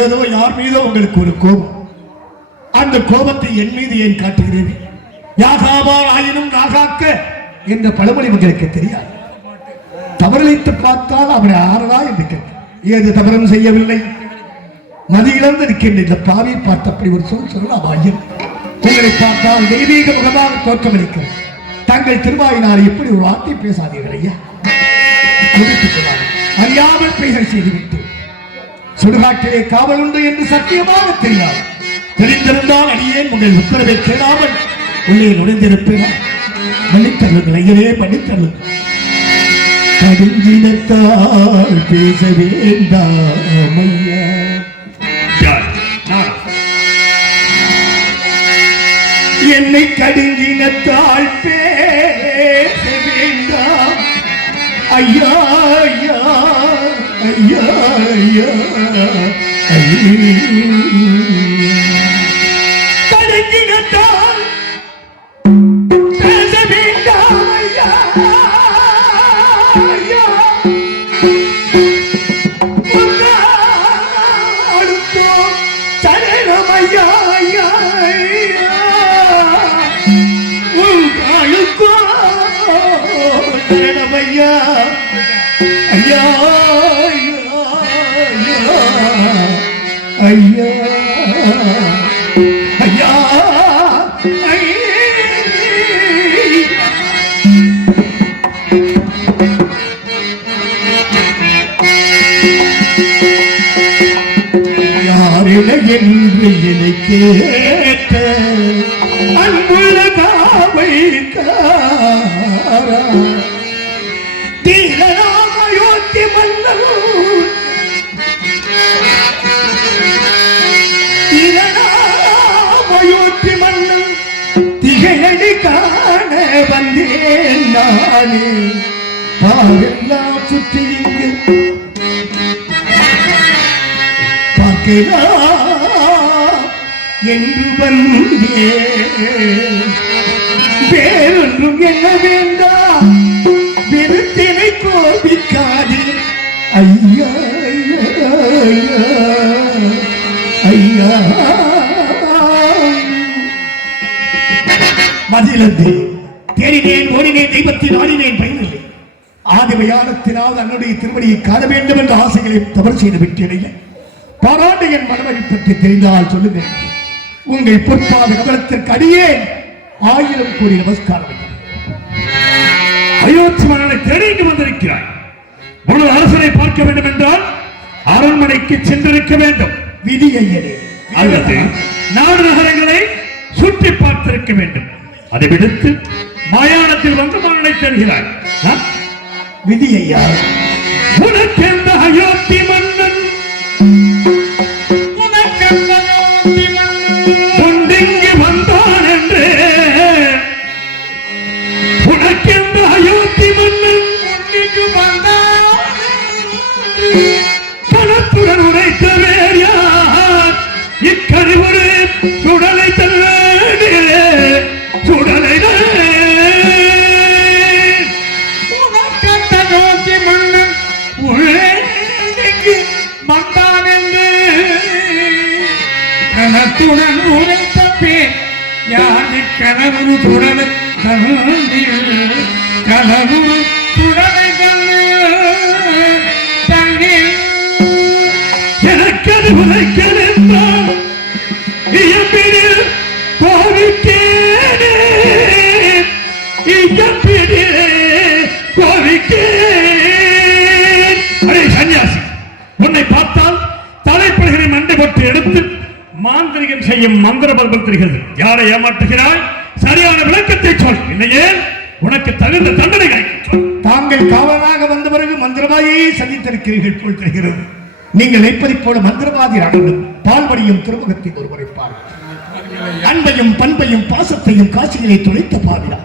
ஏதோ யார் மீதோ உங்களுக்கு ஒரு கோபம். அந்த கோபத்தை என் மீது ஏன் காட்டுகிறேன்? யாகாவால் ஆயினும் நாகாக்க என்ற பழமொழி உங்களுக்கு தெரியாது. தவறளித்து பார்த்தால் அவனை ஆறதா என்று கேட்டார். ஏது தவறும் செய்யவில்லை, மதி இழந்து இருக்கின்ற இந்த பாவை பார்த்து அப்படி ஒரு சொல்லலாம். ஐயன் உங்களை பார்த்தால் தெய்வீக முகமாக தோற்றமளிக்கிறது. தங்கள் திருவாயினார் எப்படி ஒரு வார்த்தை பேசாதீர்கள் ஐயா. அறியாமல் பெய்கள் செய்துவிட்டு சுடுகாட்டிலே காவல் உண்டு என்று சத்தியமாக தெரியாது. தெரிந்திருந்தால் அடியேன் உங்கள் உத்தரவை கேளாமல் உள்ளே நுழைந்திருப்பேன். மன்னித்தருங்கள் ஐயரே, மன்னித்தருங்கள். கடுஞ்சினத்தால் பேச வேண்டாம் ஐயா. என்னை கடுஞ்சினத்தால் பேச வேண்டாம் ஐயா ஐயா ஐயா ஐயா. கடுஞ்சினத்தால் பேச வேண்டாம் ஐயா ஐயா. அடுத்தோம் சரணம் ஐயா ஐயா ஐயா. உங்களுக்கோ சரணம் ஐயா ஐயா ஐயா ஐயா யாரிட என்று என்னை கேட்ட அன்புள்ள காவைக்காரா தீரராமயோத்தி மன்னன் தீரராமயோத்தி மன்னன் திகழடி காண வந்தேன் நானே. பாரெல்லாம் சுற்றி இங்கு பார்க்கலாம் என்று வந்தே. வேறொன்றும் என்ன வேண்டாம், விருத்தினை கோபிக்காதே ஐயா ஐயா ஐயா. மதியிலிருந்து தேடினேன் ஓடினேன், தெய்வத்தின் ஆடினேன், பயனில்லை. ஆதிவையானத்தினால் தன்னுடைய திருமணியை காண வேண்டும் என்ற ஆசைகளை தவறு செய்து விட்டேன். பாராட்டு என் மனமதி பற்றி தெரிந்தால் சொல்லுங்கள். உங்கள் பொற்பாத கவலத்திற்கு அடியேன் 1000 கோடி நமஸ்காரம். அயோத்தி மன்னனை தேடி வந்திருக்கிறாய். ஒரு அரசனை பார்க்க வேண்டும் என்றால் அரண்மனைக்கு சென்றிருக்க வேண்டும். விதியையலே அல்லது நாடு நகரங்களை சுற்றி பார்த்திருக்க வேண்டும். அதை விடுத்து மயானத்தில் வந்து மன்னனை தேடுகிறாய். விதியையா, உனக்கு எந்த அயோத்தி மன்னன் கொண்டிங்கு வந்த அறிவுறு சுடலை தள்ளே சுடலை நோக்கி மன்னன் உள்ளே வந்தான் என்று கனத்துடன் உரைத்தப்பே யாரு கனவு சுடலை கனவு சுடலை தண்ணீர் எனக்கு அது உரைக்கென்றால் இயம்பிடில் கோவிக்கேனே இயம்பிடிலே கோவிக்கேன். அடே சன்னியாசி, உன்னை பார்த்தால் தலைப்படைகளை மண்டை போட்டு எடுத்து மாந்திரிகம் செய்யும் மந்திர பல்பல் தெரிகிறது. யாரை ஏமாற்றுகிறாய்? சரியான விளக்கத்தை சொல், இல்லையே உனக்கு தகுந்த தண்டனை கிடைக்கும். தாங்கள் காவலாக வந்த பிறகு மந்திரவாதியை சந்தித்திருக்கிறீர்கள் போல் தெரிகிறது. நீங்கள் நினைப்பதைப் போல மந்திரவாதி நடந்தும் பால்வடியும் திருமுகத்தை ஒருவரைப்பார். அன்பையும் பண்பையும் பாசத்தையும் காட்சிகளை துளைத்த பாவியா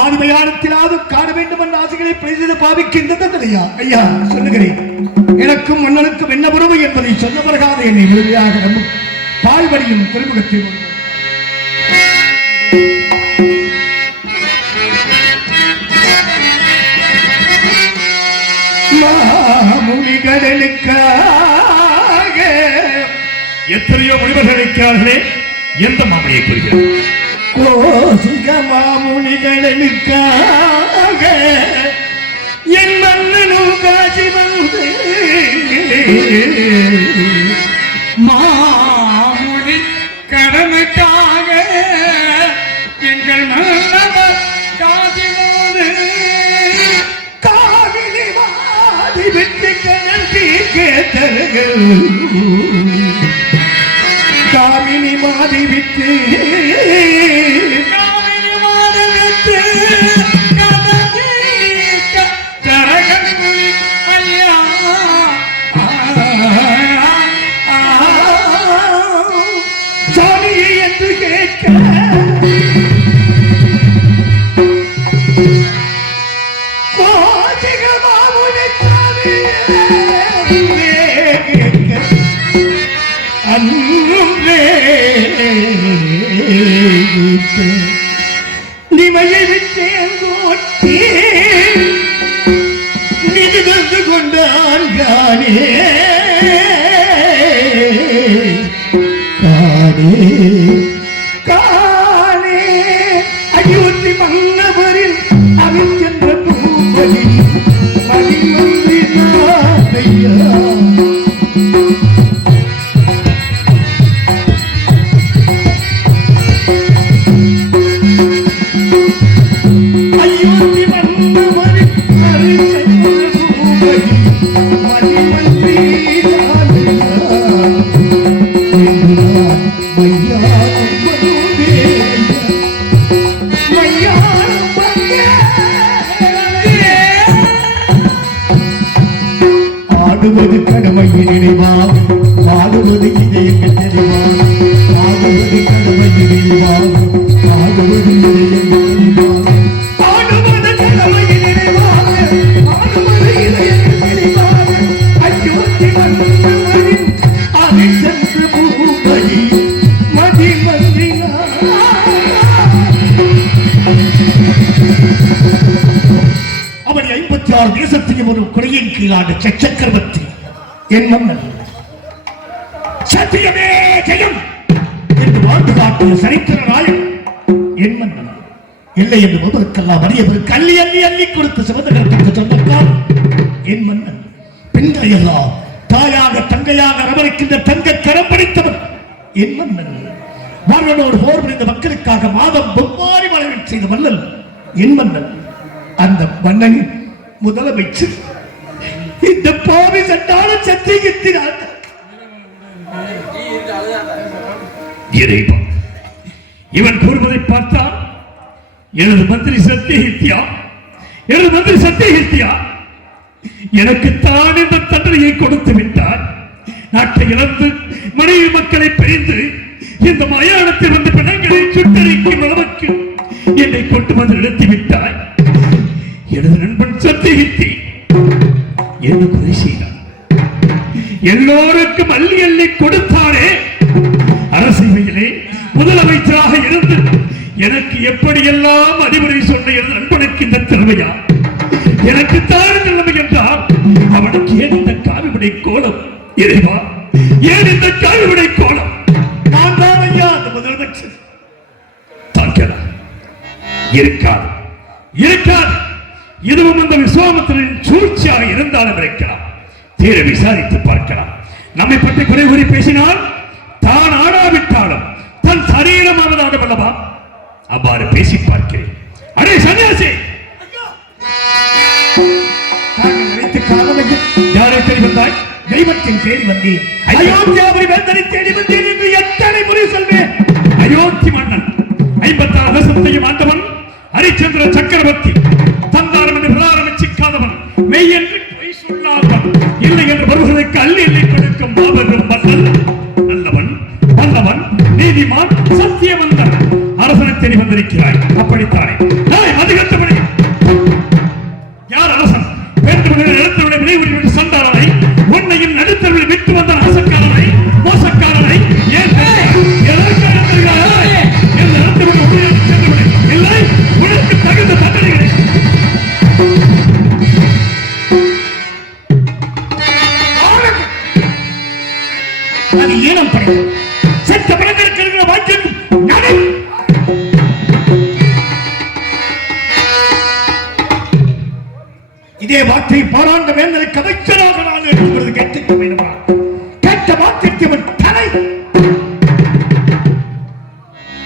ஆதிமையானத்திலாவது காண வேண்டும் என்ற ஆசைகளை பிழைத்து பாவிக்கின்றதையா? ஐயா சொல்லுகிறேன், எனக்கும் மன்னனுக்கும் என்ன உறவு என்பதை சொல்ல பிறகாத என்னை முழுமையாக நம்பும் பால்வடியும் திருமுகத்தை மாமுனிகளுக்காக எத்தனையோ முனிவர்கள் இருக்கிறார்களே, எந்த மாமணியை கூறுகிறார்? கோசுக மாமுனிகளுக்காக என் மன்னனும் காட்சி வந்து மாமுடி கடனுக்காக எங்கள் நல்லவர் காசி போது காவிரி வாதி விட்டு கிளம்பி கேட்டர்கள் காமினி மாதி விட்டு காவிரி மாதவிட்டு கரகங்குழி ஐயா சாமியை என்று கேட்க கோசிக மாமுனி சாமியே கேட்க அன்பே நிமையை விட்டேன் கோட்டி நிதி தந்து கொண்டான் காணே காணே காணே அயோத்தி மன்னவரின் அவிச்சென்ற பூபதி மணிமன்றி நாதையா அயோத்தி மன்னவரின் அவிச்சென்ற பூபதி மணிமன்றி ஆடுவது கடமையின் நினைவா ஆடுவது இதயங்கள் நினைவா ஆடுவது கடமையின் நினைவா ஆடுவது இதயங்கள் நினைவா ஆடுவது கடமையின் நினைவாக ஆடுவது இதயங்கள் நினைவாக அயோத்தி மன்னவரின் அவிச்சென்ற பூபதி மதிமன்றினா அவன் 56 தேசத்தையும் ஒரு குறையின் கீழான சக்கரவர்த்தி என் மன்னன் சத்தியமே ஜெயம் என்று வாழ்ந்து காட்டிய சரித்திர நாயன் என் மன்னன் இல்லை என்று முதற்கெல்லாம் அரியவருக்கு அள்ளி அள்ளி அள்ளி கொடுத்த சிவந்தகரத்துக்கு சொந்தக்கார் என் மன்னன் பெண்களை எல்லாம் தாயாக தங்கையாக அரவணைக்கின்ற தங்க கரம் படித்தவன் என் மன்னன் மன்னனோடு போர் புரிந்த மக்களுக்காக மாதம் பொம்மாறி மலையை செய்த மன்னன் என் மன்னன் அந்த மன்னனின் முதலமைச்சர் இந்த பாவி சண்டான சத்தியத்தினார் இறைவா, இவன் கூறுவதை பார்த்தால் எனது மந்திரி சத்தியஹித்யா எனக்கு தான் இந்த தண்டனையை கொடுத்து விட்டார். நாட்டை இழந்து மனைவி மக்களை பிரிந்து இந்த மயானத்தில் வந்து பிணங்களை சுட்டரிக்கும் அளவுக்கு என்னை கொண்டு வந்து நிறுத்தி விட்டாய். எனது நண்பன் சத்தியஹித்தி என்ன குறை செய்தான்? எல்லோருக்கும் அள்ளி அள்ளி கொடுத்தானே, முதலமைச்சராக இருந்து எனக்கு எப்படியெல்லாம் அறிவுரை சொன்ன என் நண்பனுக்கு இந்த திறமையா? எனக்கு தான் நிலைமை என்றால் அவனுக்கு ஏன் இந்த காவிவிடை கோலம்? இறைவா, ஏன் இந்த காவிவிடை கோலம்? நான் தான் ஐயா அந்த முதலமைச்சர். தாங்களா? இருக்காது, இருக்காது. இதுவும் அந்த விஸ்வாமித்திரனின் சூழ்ச்சியாக இருந்தாலும் இருக்கலாம். தீர விசாரித்து பார்க்கலாம். நம்மை பற்றி குறை கூறி பேசினால் தான் ஆடாவிட்டாலும் தன் சரீரம் ஆவதாக அல்லவா? அவ்வாறு பேசி பார்க்கிறேன். அடே சன்னியாசி, நினைத்து காரணம் யாரை தேடி வந்தாய்? தெய்வத்தின் தேடி வந்தேன். அயோத்தியாபுரி வேந்தனை தேடி வந்தேன் என்று எத்தனை முறை சொல்வேன்? அயோத்தி மன்னன் 56 தேசத்தையும் ஆண்டவன் ஹரிச்சந்திர சக்கரவர்த்தி தந்தாரம் என்று பிரதாரம் சிக்காதவன், மெய் என்று பொய் சொல்லாதவன், இல்லை என்று வருவதற்கு அள்ளி எண்ணி கொடுக்கும் மாபெரும் மன்னன், நல்லவன், வல்லவன், நீதிமான், சத்தியவந்தன் அரசனை தேடி வந்திருக்கிறாய். அப்படித்தானே? அதிகத்தபடி யார் அரசன்? வேண்டுமென்ற இடத்தினுடைய வினைவுரிமை சண்டாளனை, உன்னையும் நடுத்தருவில் விட்டு வந்த நாசக்காரனை, மோசக்காரனை ஏன் இல்லை உனக்கு தகுந்த தண்டனைகளை அது ஈனம் படைக்கும் சட்ட படங்களுக்கு இருக்கிற வாக்கியம் நடை. இதே வார்த்தை பாராண்ட வேந்தனுக்கு அமைச்சராக நான் எடுத்துவது கேட்க வேண்டுமா? கேட்ட வார்த்தைக்கு அவன் தலை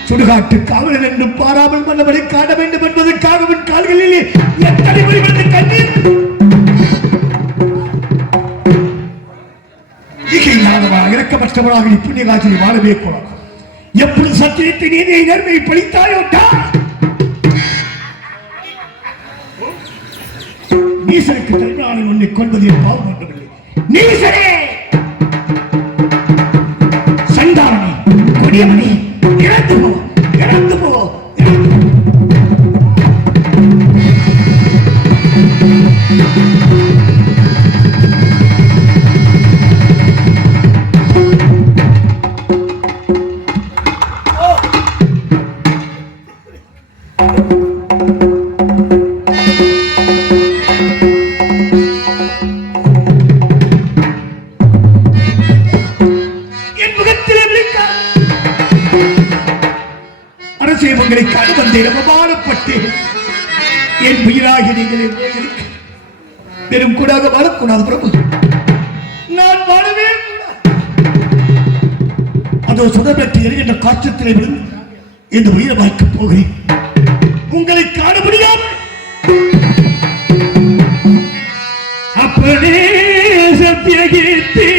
சுடுகாட்டு காவலன் என்று பாராமல் மன்னபடி காண வேண்டும் என்பதற்காக அவன் கால்களிலே எத்தனை முறை வந்து கண்ணீர் இறக்கமற்றவராக புண்ணிய காட்சியை வாழவே கூடாது. எப்படி சத்தியத்தை நீதியை நேர்மையை பழித்தாயோ நீசனுக்கு தலைமையான உன்னை கொள்வதில் பாவம் ஒன்றுமில்லை. நீசனே, சண்டாளனே, கொடியவனே, இறந்து போ, இறந்து போ. உங்களை கடுவந்தேன் அவமானப்பட்டு என் உயிராகி நீங்கள் பெரும் கூடாக வாழக்கூடாது பிரபு. நான் வாழவே கூடாது. அதோ சுடப்பட்டு எரிகின்ற காற்றத்திலே விழுந்து இந்த உயிரை வாய்க்கப் போகிறேன். உங்களை காண முடியாமல் அப்பனே சத்தியகீர்த்தி,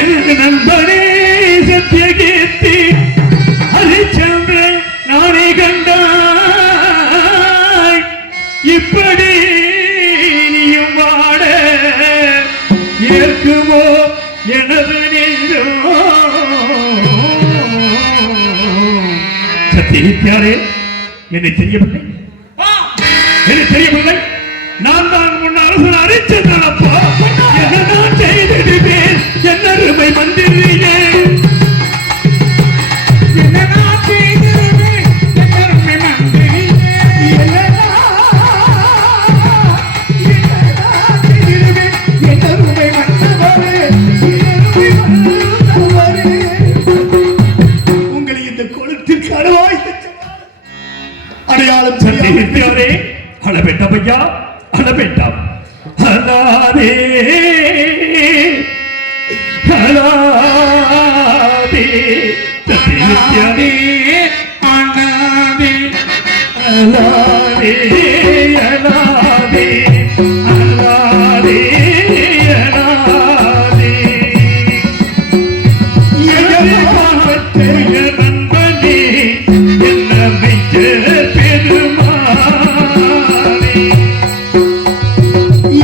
எனது நண்பனே சத்தியகீர்த்தி, ஹரிச்சந்திர நானே கண்டாய். இப்படி நீயும் வாட ஏற்குமோ எனது நெஞ்சம்? சத்தியகீர்த்தியாரே, என்னை தெரியவில்லை, என்னை தெரியவில்லை. நான் தான் முன் அரசன் ஹரிச்சந்திரன். அப்பா, என்ன நான் செய்திடுவேன் என் அருமை மந்திரியே? உங்களை இந்த கோலத்திற்கு அடையாளம் சத்தியகீர்த்தியாரே, அழ வேண்டாம் ஐயா, அழ வேண்டாம். அழாதே, அழாதே சத்தியகீர்த்தியாரே, அழாதே, அழாதே, அழாதே, அழாதே, அழாதே. நண்பனே, என்ன வைக்க பெருமானே,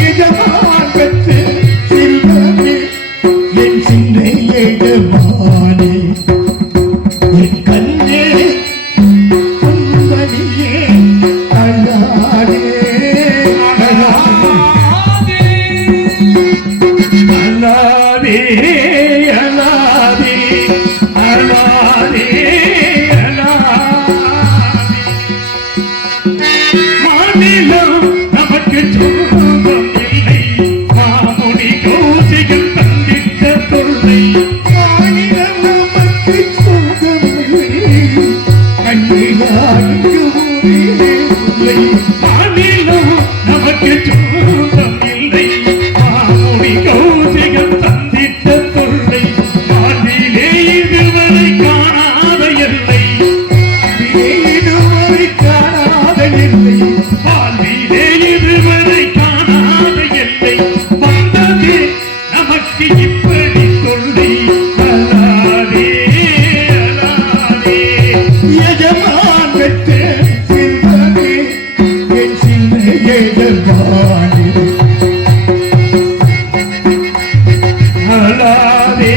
எஜமானத்து செல்வமே, என் சிந்தை எஜமானே, என் கண்ணே உந்தனியே அழாதே. நமக்கு இப்படி தொல்லை அல்லாதே அல்லாதே. எஜமான் பெற்ற செல்வமே என் சின்ன எஜமானே அல்லாதே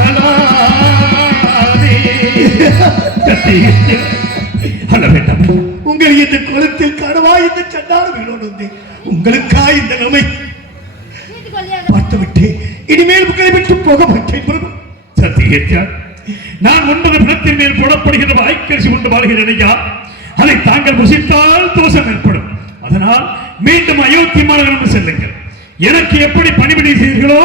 அல்லாதே. அல்ல வேண்டாம். உங்கள் இந்த குளத்தில் கடவா இந்த சண்டான வீடோடு வந்தேன். உங்களுக்கா இந்த நிலைமை பார்த்துவிட்டு இனிமேல் உங்களை விட்டு போக மாட்டேன் பிரபு. சத்தியத்தியா, நான் 9 பிணத்தின் மேல் போடப்படுகிற வாய்க்கரிசி கொண்டு வாழ்கிறேன் ஐயா. அதை தாங்கள் புசித்தால் தோஷம் ஏற்படும். அதனால் மீண்டும் அயோத்தி மாநகரம் செல்லுங்கள். எனக்கு எப்படி பணிவிடை செய்தீர்களோ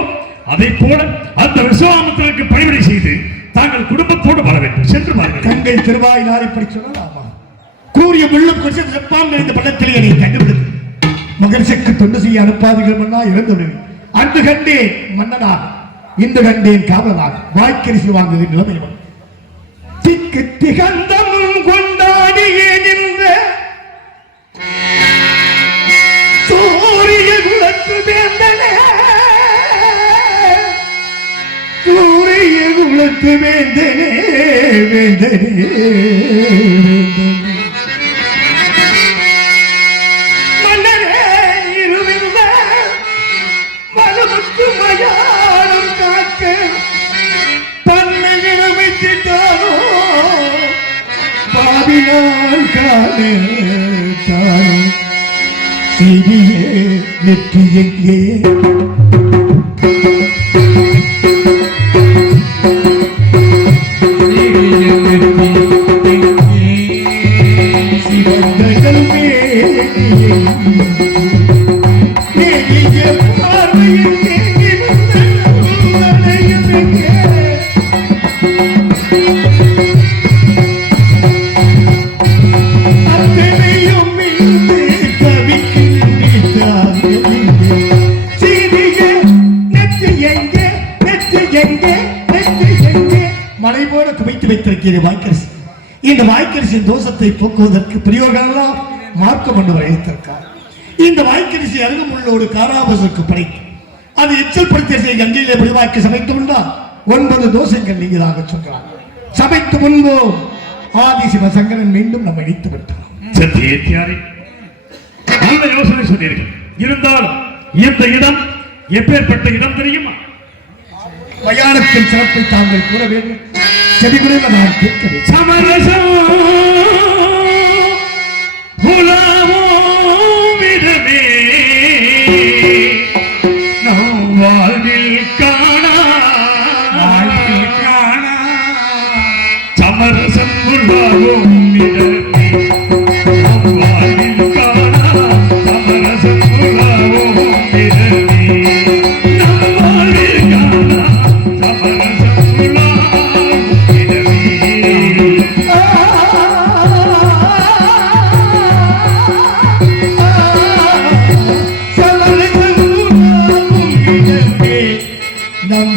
அதை போல அந்த விஸ்வாமித்திரருக்கு பணிவிடை செய்து தாங்கள் குடும்பத்தோடு வாழ வேண்டும். சென்று வாருங்கள். கங்கை திருவாயினார் இப்படி சொல்லலாமா? கூறிய முள்ளும் கொஞ்சம் செப்பான் இந்த பள்ளத்தில் என்னை கண்டுபிடித்து மகர்ஷிக்கு தொண்டு செய்ய அனுப்பாதீர்கள் மன்னா இறந்துள்ளேன். அன்று கண்டேன் மன்னனாக, இன்று கண்டேன் காவலனாக வாய்க்கரிசி வாங்குகிற நிலைமை வந்து திக்கு திகந்தமும் கொண்டாடியே நின்ற சூரிய குலத்து வேந்தனே, சூரிய குலத்து வேந்தனே வேந்தனே வேந்தனே மன்னரே இருவிந்த வலுமுத்து மயானம் காக்க தன்னை விடமைத்திட்டானோ பாவினால் காலே தானோ சிறிய நெற்றி எங்கே சிவந்தகள் மேலிய பார்வையில் தேங்கி வந்த நடையும் எங்கே அத்தனையும் இன்று தவிக்கின்றார்கள். சிறிய நெற்றி எங்கே நெற்றி எங்கே நெற்றி எங்கே மலை போல குவித்து வைத்திருக்கிற வாய்க்கரிசி. இந்த வாய்க்கரிசியின் தோஷத்தை போக்குவதற்கு பெரியோர்கள் எல்லாம் மார்க்கம் என்று வரையறுத்திருக்கார். இந்த வாய்க்கரிசி அருகமுள்ளோடு காராபசுக்கு படைத்து அது எச்சல் படுத்திய கங்கையிலே விரிவாக்கி சமைத்து உண்டால் 9 தோஷங்கள் நீங்கதாக சொல்கிறார். சமைத்து முன்போ ஆதி சிவசங்கரன் மீண்டும் நம்ம இணைத்து விட்டார். சத்தியத்தியாரே, நல்ல யோசனை சொன்னீர்கள். இருந்தாலும் இந்த இடம் எப்பேற்பட்ட இடம் தெரியுமா? மயானத்தின் சிறப்பை தாங்கள் கூற வேண்டும். செடிகுறைந்த நான் கேட்கிறேன். சமரசம் உலாவும் இடமே நம் வாழ்வில் காணா சமரசம் உலாவும் இடமே நம் வாழ்வில் காணா சமரசம் உலாவும் இடமே நம் வாழ்வில் காணா சமரசம் உலாவும் இடமே. நம்